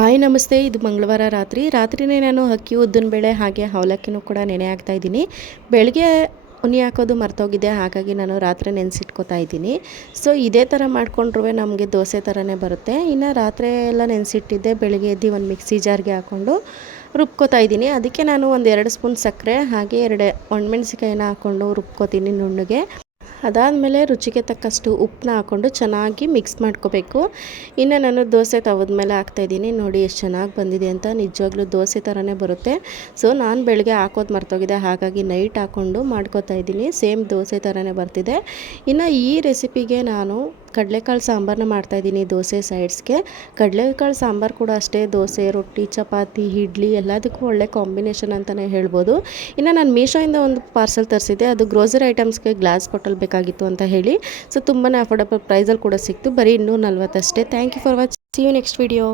Hi ನಮಸ್ತೆ. ಇದು ಮಂಗಳವಾರ ರಾತ್ರಿನೇ ನಾನು ಅಕ್ಕಿ ಉದ್ದಿನ ಬೇಳೆ ಹಾಗೆ ಅವಲಕ್ಕಿನೂ ಕೂಡ ನೆನೆ ಹಾಕ್ತಾ ಇದ್ದೀನಿ. ಬೆಳಗ್ಗೆ ಉನಿ ಹಾಕೋದು ಮರ್ತೋಗಿದೆ, ಹಾಗಾಗಿ ನಾನು ರಾತ್ರಿ ನೆನೆಸಿಟ್ಕೋತಾ ಇದ್ದೀನಿ. ಸೊ ಇದೇ ಥರ ಮಾಡಿಕೊಂಡ್ರೂ ನಮಗೆ ದೋಸೆ ಥರನೇ ಬರುತ್ತೆ. ಇನ್ನು ರಾತ್ರಿ ಎಲ್ಲ ನೆನೆಸಿಟ್ಟಿದ್ದೆ, ಬೆಳಗ್ಗೆ ಎದ್ದು ಒಂದು ಮಿಕ್ಸಿ ಜಾರ್ಗೆ ಹಾಕ್ಕೊಂಡು ರುಬ್ಕೋತಾ ಇದ್ದೀನಿ. ಅದಕ್ಕೆ ನಾನು ಒಂದು 2 ಸ್ಪೂನ್ ಸಕ್ಕರೆ ಹಾಗೆ 2 ಒಣಮೆಣ್ಸಿಕಾಯಿನ ಹಾಕ್ಕೊಂಡು ರುಬ್ಕೋತೀನಿ ನುಣ್ಣಗೆ. ಅದಾದಮೇಲೆ ರುಚಿಗೆ ತಕ್ಕಷ್ಟು ಉಪ್ಪನ್ನ ಹಾಕ್ಕೊಂಡು ಚೆನ್ನಾಗಿ ಮಿಕ್ಸ್ ಮಾಡ್ಕೋಬೇಕು. ಇನ್ನು ನಾನು ದೋಸೆ ತವದ ಮೇಲೆ ಹಾಕ್ತಾಯಿದ್ದೀನಿ. ನೋಡಿ ಎಷ್ಟು ಚೆನ್ನಾಗಿ ಬಂದಿದೆ ಅಂತ, ನಿಜವಾಗ್ಲೂ ದೋಸೆ ಥರನೇ ಬರುತ್ತೆ. ಸೊ ನಾನು ಬೆಳಗ್ಗೆ ಹಾಕೋದು ಮರ್ತೋಗಿದೆ, ಹಾಗಾಗಿ ನೈಟ್ ಹಾಕ್ಕೊಂಡು ಮಾಡ್ಕೋತಾ ಇದ್ದೀನಿ. ಸೇಮ್ ದೋಸೆ ಥರನೇ ಬರ್ತಿದೆ. ಇನ್ನು ಈ ರೆಸಿಪಿಗೆ ನಾನು ಕಡಲೆಕಾಳು ಸಾಂಬಾರನ್ನ ಮಾಡ್ತಾಯಿದ್ದೀನಿ ದೋಸೆ ಸೈಡ್ಸ್ಗೆ. ಕಡಲೆಕಾಳು ಸಾಂಬಾರು ಕೂಡ ಅಷ್ಟೇ ದೋಸೆ, ರೊಟ್ಟಿ, ಚಪಾತಿ, ಇಡ್ಲಿ ಎಲ್ಲದಕ್ಕೂ ಒಳ್ಳೆ ಕಾಂಬಿನೇಷನ್ ಅಂತಲೇ ಹೇಳ್ಬೋದು. ಇನ್ನು ನಾನು ಮೀಶೋಯಿಂದ ಒಂದು ಪಾರ್ಸೆಲ್ ತರಿಸಿದ್ದೆ, ಅದು ಗ್ರೋಸರಿ ಐಟಮ್ಸ್ಗೆ ಗ್ಲಾಸ್ ಬಾಟಲ್ ಬೇಕಾಗಿತ್ತು ಅಂತ ಹೇಳಿ. ಸೊ ತುಂಬಾ ಅಫೋರ್ಡಬಲ್ ಪ್ರೈಸಲ್ಲಿ ಕೂಡ ಸಿಕ್ತು, ಬರೀ 240 ಅಷ್ಟೇ. Thank you for watching. See you next video.